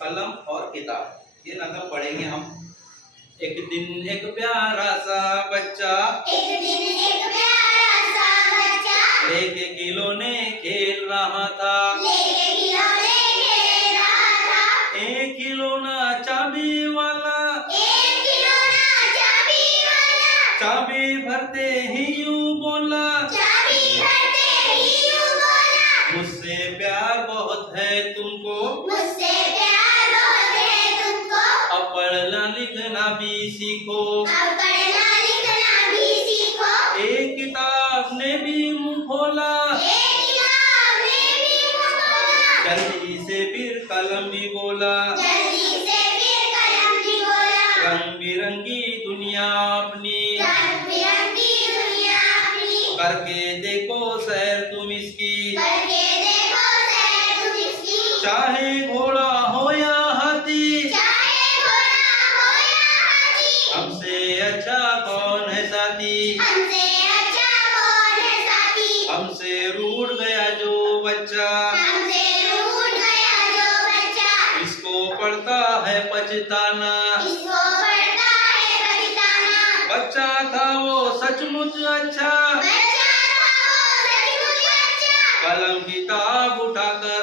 कलम और किताब, ये नज़म पढ़ेंगे हम। एक दिन एक प्यारा सा बच्चा, एक दिन एक प्यारा सा बच्चा लेके खिलौने खेल रहा था। लेके खिलौने खेल रहा था। एक खिलौना चाबी वाला, एक खिलौना चाबी वाला, चाबी भरते ही यूं बोला, चाबी भरते ही यूं बोला, मुझसे प्यार बहुत है तुमको, मुझसे प्यार बहुत है तुमको। अब पढ़ना लिखना भी सीखो, अब पढ़ना लिखना भी सीखो। एक किताब ने भी मुंह खोला, एक किताब ने भी मुंह खोला, जल्दी से फिर कलम भी बोला। जल्दी से फिर कलम भी बोला। रंग बिरंगी दुनिया अपनी, रंग बिरंगी दुनिया अपनी, करके देखो सैर तुम इसकी, करके देखो सैर तुम इसकी। चाहे घोड़ा हो या हाथी, चाहे घोड़ा हो या हाथी, हमसे अच्छा कौन है साथी। हमसे अच्छा कौन है साथी। हमसे रूठ गया जो बच्चा, हमसे रूठ गया जो बच्चा, इसको पढ़ता है पछताना। इसको पढ़ता है पछताना। बच्चा था वो सचमुच अच्छा, बच्चा था वो सचमुच अच्छा, कलम किताब उठाकर